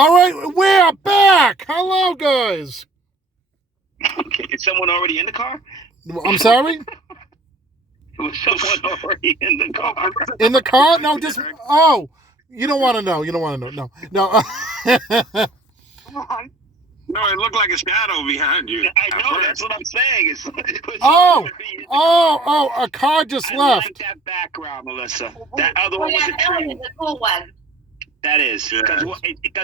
All right, we're back. Hello, guys. Okay, is someone already in the car? I'm sorry? Was someone already in the car? In the car? No, just... Oh, you don't want to know. You don't want to know. No. No, it looked like a shadow behind you. I know, that's what I'm saying. Oh, a car just left. I like that background, Melissa. That other one was a tree. That was a cool one. That is, because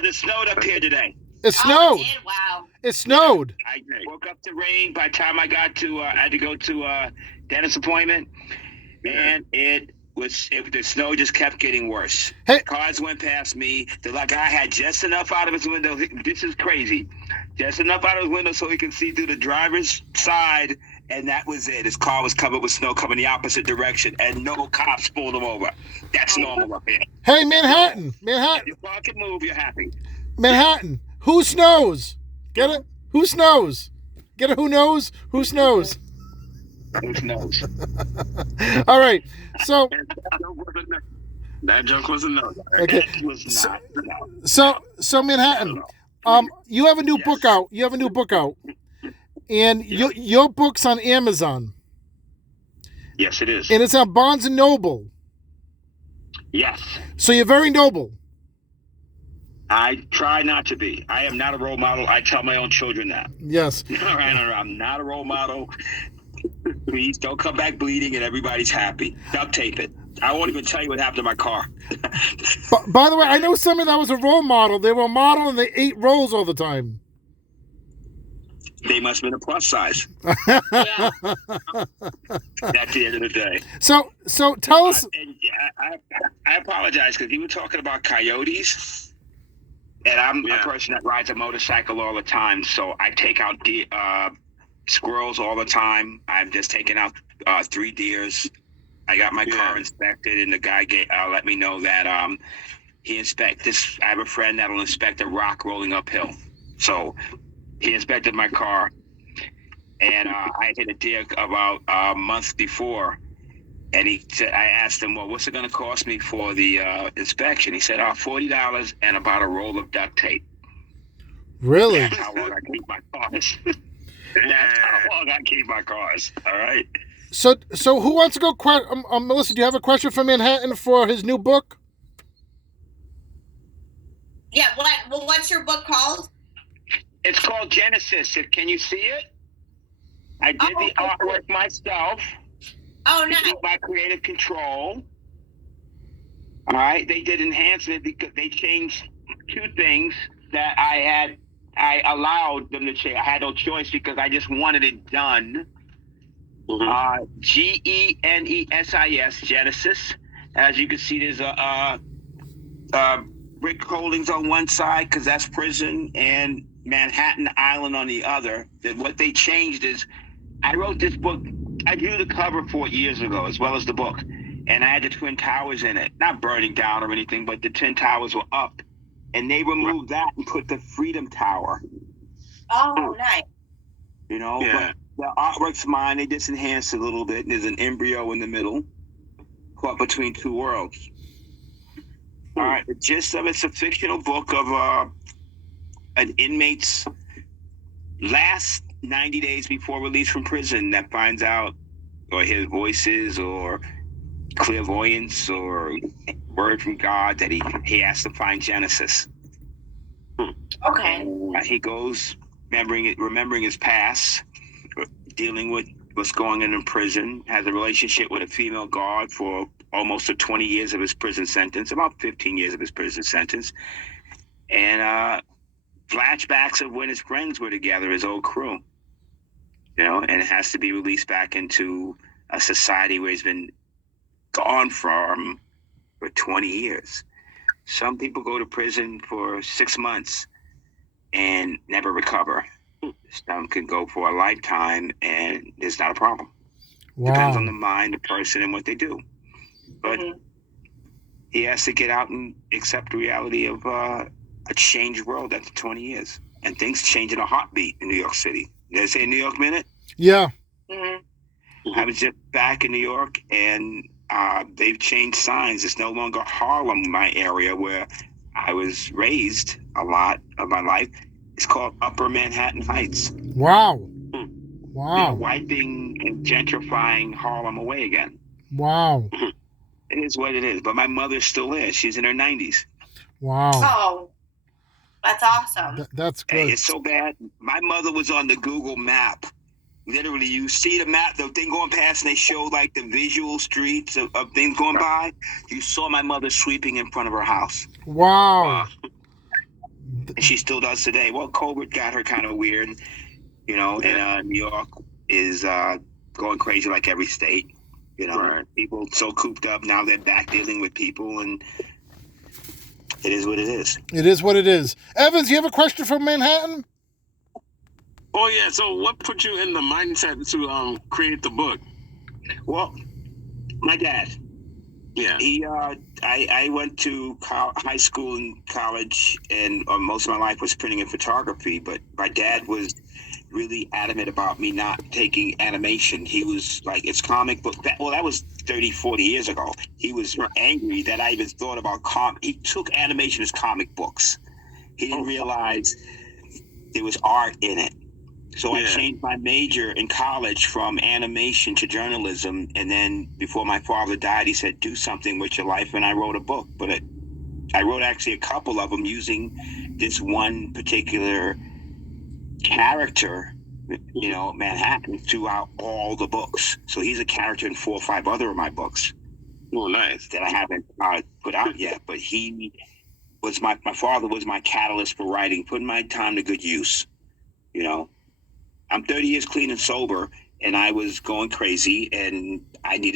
it snowed up here today. It snowed. Oh, it did? Wow. It snowed. I woke up to rain. By the time I got to, I had to go to dentist appointment, and the snow just kept getting worse. Hey. Cars went past me. The guy had just enough out of his window. This is crazy. Just enough out of his window so he can see through the driver's side, and that was it. His car was covered with snow coming the opposite direction, and no cops pulled him over. That's normal up here. Hey, Manhattan. If your car can move, you're happy. Manhattan. Who snows? Get it? Who snows? Get it? Who knows? Who snows? Who knows? All right. So that joke was a no. Okay. That was not. So Manhattan, you have a new book out. You have a new book out, and your book's on Amazon. Yes, it is. And it's on Barnes and Noble. Yes. So you're very noble. I try not to be. I am not a role model. I tell my own children that. Yes. All right, I'm not a role model. Please don't come back bleeding and everybody's happy. Duct tape it. I won't even tell you what happened to my car. By the way, I know somebody that was a role model. They were a model and they ate rolls all the time. They must have been a plus size. Yeah. That's the end of the day. So tell us. I apologize because you were talking about coyotes. And I'm a person that rides a motorcycle all the time, so I take out squirrels all the time. I've just taken out 3 deers. I got my car inspected, and the guy let me know that he inspect this. I have a friend that'll inspect a rock rolling uphill, so he inspected my car, and I hit a deer about a month before. And he said, I asked him, well, what's it going to cost me for the inspection? He said, $40 and about a roll of duct tape. Really? That's how long I keep my cars. That's how long I keep my cars. All right. So who wants to go? Melissa, do you have a question for Manhattan for his new book? Yeah. What's your book called? It's called Genesis. Can you see it? I did the artwork myself. Oh, nice. My creative control. All right. They did enhancement because they changed 2 things that I allowed them to change. I had no choice because I just wanted it done. Genesis, Genesis. As you can see, there's a Brick Holdings on one side because that's prison, and Manhattan Island on the other. That what they changed is, I wrote this book. I drew the cover 4 years ago, as well as the book, and I had the Twin Towers in it. Not burning down or anything, but the Twin Towers were up, and they removed that and put the Freedom Tower. Oh, nice. You know, but the artwork's mine. They just enhanced it a little bit. There's an embryo in the middle, caught between 2 worlds. All right, the gist of it's a fictional book of an inmate's last 90 days before release from prison that finds out, or hears voices or clairvoyance or word from God that he has to find Genesis. Okay. He goes remembering his past, dealing with what's going on in prison, has a relationship with a female guard for almost 20 years of his prison sentence, about 15 years of his prison sentence, and flashbacks of when his friends were together, his old crew, you know, and it has to be released back into a society where he's been gone from for 20 years. Some people go to prison for 6 months and never recover. Some can go for a lifetime and it's not a problem. Wow. Depends on the mind, the person, and what they do. But he has to get out and accept the reality of a changed world after 20 years. And things change in a heartbeat in New York City. Did I say New York Minute? Yeah. I was just back in New York, and they've changed signs. It's no longer Harlem, my area where I was raised. a lot of my life. It's called Upper Manhattan Heights. Wow. You Wow. know, wiping and gentrifying Harlem away again. Wow. It is what it is. But my mother's still there. She's in her 90s. Wow. Oh, that's awesome. That's Hey, good. it's so bad. My mother was on the Google map. Literally, you see the map, the thing going past, and they show like the visual streets of things going by. You saw my mother sweeping in front of her house. Wow. And she still does today. Well, COVID got her kind of weird, you know, and New York is going crazy like every state. You know, people so cooped up. Now they're back dealing with people, and it is what it is. It is what it is. Evans, you have a question from Manhattan? Oh yeah. So what put you in the mindset to create the book? Well, my dad. Yeah. He, I went to high school and college, and most of my life was printing and photography. But my dad was really adamant about me not taking animation. He was like, it's comic book. That was 30, 40 years ago. He was angry that I even thought about he took animation as comic books. He didn't realize there was art in it. So I changed my major in college from animation to journalism. And then before my father died, he said, do something with your life. And I wrote a book. But I wrote actually a couple of them using this one particular character, you know, Manhattan, throughout all the books. So he's a character in 4 or 5 other of my books. Oh, nice. That I haven't put out yet. But he was my father was my catalyst for writing, putting my time to good use, you know. I'm 30 years clean and sober, and I was going crazy, and I needed